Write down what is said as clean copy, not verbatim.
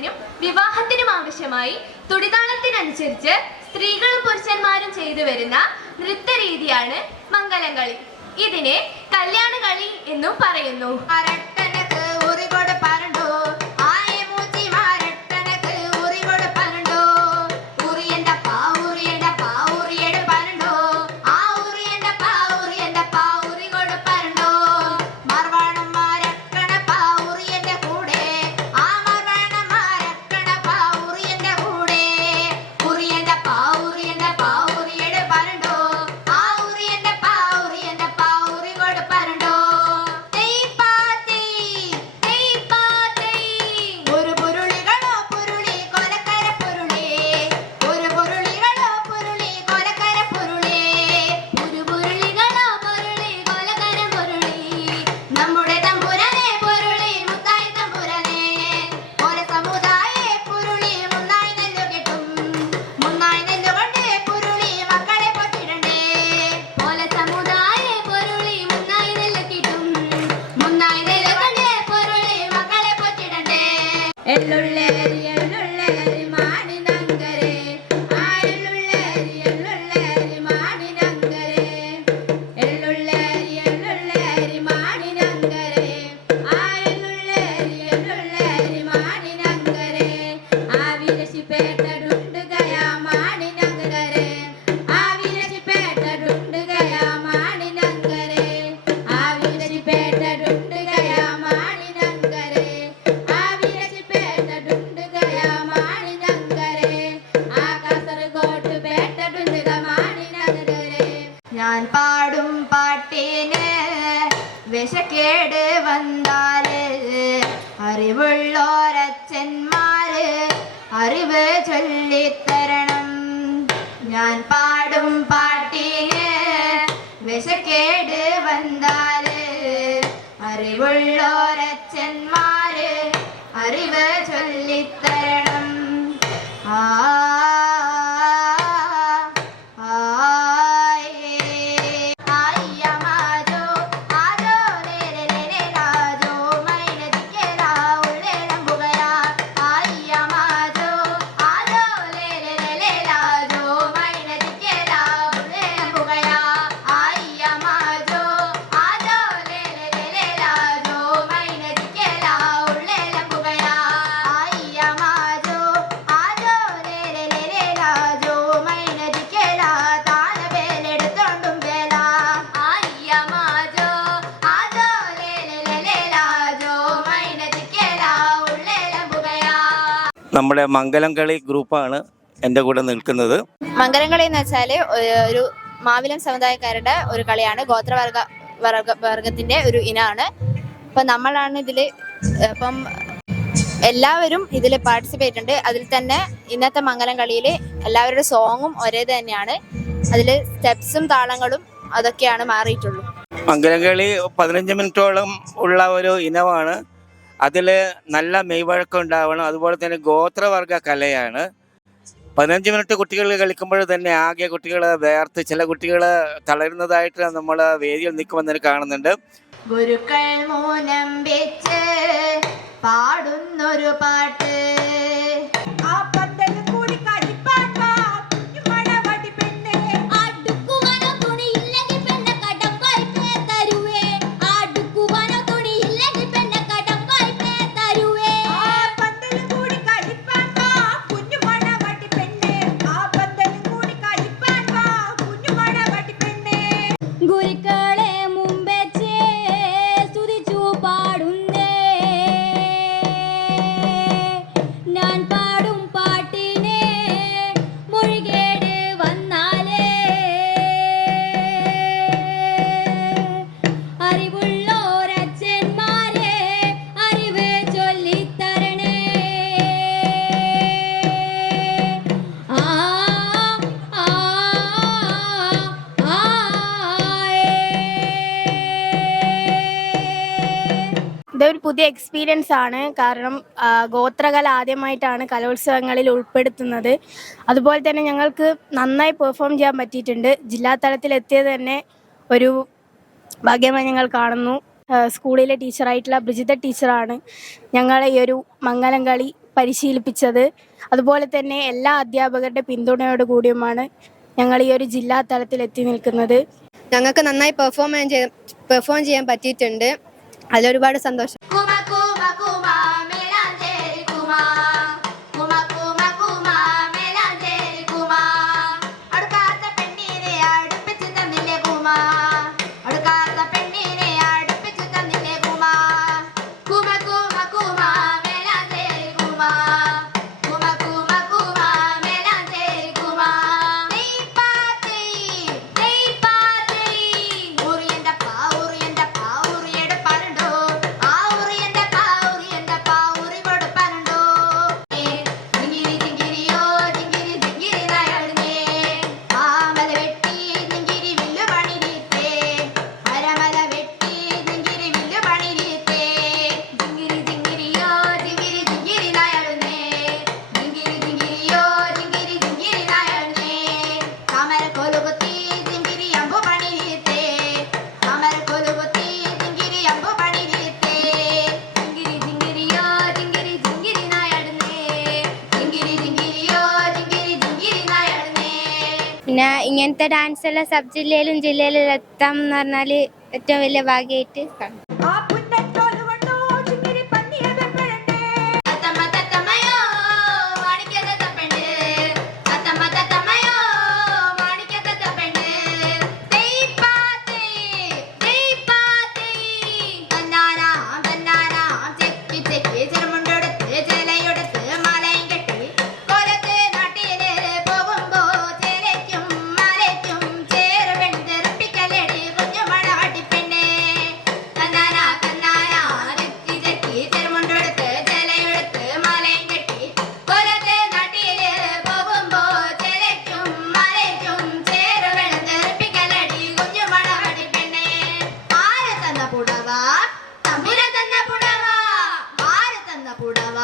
സമാധാനത്തിനും വിവാഹത്തിനും ആവശ്യമായി തുടിതാളത്തിനനുസരിച്ച് സ്ത്രീകളും പുരുഷന്മാരും ചെയ്തു വരുന്ന നൃത്തരീതിയാണ് മംഗലംകളി. ഇതിനെ കല്യാണകളി എന്നും പറയുന്നു. ഞാൻ പാടും പാട്ടിന് വിശക്കേട് വന്നാല് അറിവുള്ളോരച്ഛന്മാര് അറിവ് ചൊല്ലിത്തരണം. ഞാൻ പാടും പാട്ടിന് വിശക്കേട് വന്നാല് അറിവുള്ളോരച്ഛന്മാര് അറിവ് ചൊല്ലിത്തരണം. ആ നമ്മുടെ മംഗലംകളി ഗ്രൂപ്പാണ് എൻ്റെ കൂടെ നിൽക്കുന്നത്. മംഗലംകളി എന്ന് വെച്ചാൽ ഒരു മാവിലം സമുദായക്കാരുടെ ഒരു കളിയാണ്. വർഗത്തിന്റെ ഒരു ഇനമാണ്. അപ്പം നമ്മളാണ് ഇതിൽ, അപ്പം എല്ലാവരും ഇതിൽ പാർട്ടിസിപ്പേറ്റ് ഉണ്ട്. അതിൽ തന്നെ ഇന്നത്തെ മംഗലംകളിയിൽ എല്ലാവരുടെ സോങ്ങും ഒരേ തന്നെയാണ്. അതിൽ സ്റ്റെപ്സും താളങ്ങളും അതൊക്കെയാണ് മാറിയിട്ടുള്ളൂ. മംഗലംകളി 15 മിനിറ്റോളം ഉള്ള ഒരു ഇനമാണ്. അതിൽ നല്ല മെയ്വഴക്കം ഉണ്ടാവണം. അതുപോലെ തന്നെ ഗോത്രവർഗ കലയാണ്. 15 മിനിറ്റ് കുട്ടികൾ കളിക്കുമ്പോൾ തന്നെ ആകെ കുട്ടികൾ വേർത്ത്, ചില കുട്ടികൾ തളരുന്നതായിട്ട് നമ്മൾ വേദിയിൽ നിൽക്കുമെന്ന് കാണുന്നുണ്ട്. ഗുരുക്കൾ മൂലം വെച്ച് പാടുന്നൊരു പാട്ട്, ഇതൊരു പുതിയ എക്സ്പീരിയൻസ് ആണ്. കാരണം ഗോത്രകല ആദ്യമായിട്ടാണ് കലോത്സവങ്ങളിൽ ഉൾപ്പെടുത്തുന്നത്. അതുപോലെ തന്നെ ഞങ്ങൾക്ക് നന്നായി പെർഫോം ചെയ്യാൻ പറ്റിയിട്ടുണ്ട്. ജില്ലാ തലത്തിലെത്തിയത് തന്നെ ഒരു ഭാഗ്യമായി ഞങ്ങൾ കാണുന്നു. സ്കൂളിലെ ടീച്ചറായിട്ടുള്ള ബ്രിജിത ടീച്ചറാണ് ഞങ്ങളെ ഈ ഒരു മംഗലംകളി പരിശീലിപ്പിച്ചത്. അതുപോലെ തന്നെ എല്ലാ അധ്യാപകരുടെ പിന്തുണയോട് കൂടിയുമാണ് ഞങ്ങൾ ഈ ഒരു ജില്ലാ തലത്തിൽ എത്തി നിൽക്കുന്നത്. ഞങ്ങൾക്ക് നന്നായി പെർഫോം ചെയ്യാൻ പറ്റിയിട്ടുണ്ട്. അതിലൊരുപാട് സന്തോഷം. കുമ കുമ കുമ മേലാഞ്ചേരി കുമ കുമ കുമ കുമ മേലാഞ്ചേരി കുമ അടുക്കാത്ത പെണ്ണിനെ അടുപ്പിച്ച് തന്നില്ലേ കുമ അടുക്കാത്ത പെണ്ണിനെ അടുപ്പിച്ച് തന്നില്ലേ കുമ കുമ കുമ കുമ മേലാഞ്ചേരി കുമ കുമ കുമ കുമ മേലാഞ്ചേരി കുമ നെയ്പാത്തി ഉറിയണ്ടപ്പാ ഉറിയെടുപ്പാനുണ്ടോ ആ ഉറിയണ്ടപ്പാ ഉറി കൊടുപ്പാനുണ്ടോ ജിങ്കിരി ജിങ്കിരിയോ ജിങ്കിരി ജിങ്കിരി നായടുന്നേ ആമല വെട്ടി ജിങ്കിരി വില്ലു പണിരീത്തേ അരമല വെട്ടി ജിങ്കിരി വില്ലു പണിരീത്തേ ജിങ്കിരി ജിങ്കിരിയോ ജിങ്കിരി ജിങ്കിരി നായടുന്നേ ജിങ്കിരി ജിങ്കിരിയോ ജിങ്കിരി ജിങ്കിരി നായടുന്നേ താമര കൊലുകുത്തി ജിങ്കിരി അമ്പു പണിരീത്തേ താമര കൊലുകുത്തി ജിങ്കിരി അമ്പു പണിരീത്തേ ജിങ്കിരി ജിങ്കിരിയോ ജിങ്കിരി ജിങ്കിരി നായടുന്നേ ജിങ്കിരി ജിങ്കിരിയോ ജിങ്കിരി ജിങ്കിരി നായടുന്നേ. പിന്നെ ഇങ്ങനത്തെ ഡാൻസ് എല്ലാം സബ് ജില്ലയിലും ജില്ലയിലും എത്താം എന്ന് പറഞ്ഞാൽ ഏറ്റവും വലിയ ഭാഗ്യമായിട്ട് കാണും. ആ പുന്നത്തോല് കൊണ്ടോ ജിങ്കിരി പന്നിയത് പെണ്ണേ തത്തമ്മ തത്തമ്മയോ മാണിക്യത തപ്പണ്ട് തത്തമ്മ തത്തമ്മയോ മാണിക്യത തപ്പണ്ട് ദൈപാത്തേ തന്നാനാം ചെക്കി ചെക്കി ചെറുമുണ്ടെടുത്ത് ചേലയെടുത്ത് മാലയും കെട്ടി കോലത്തെ നാട്ടില് പോകുമ്പോ ചേലയ്ക്കും മാലയ്ക്കും ചേരുവെണ് തെറുപ്പിക്കലേടി കുഞ്ഞു മണവാട്ടിപ്പെണ്ണേ തന്നാനാ ചെക്കി ചെക്കി ചെറുമുണ്ടെടുത്ത് ചേലയെടുത്ത് മാലയും കെട്ടി കോലത്തെ നാട്ടില് പോകുമ്പോ ചേലയ്ക്കും മാലയ്ക്കും ചേരുവെണ് തെറുപ്പിക്കലേടി കുഞ്ഞു മണവാട്ടിപ്പെണ്ണേ ആര് തന്ന പുടവ തമ്പുര തന്ന പുടവ ആര് തന്ന പുടവ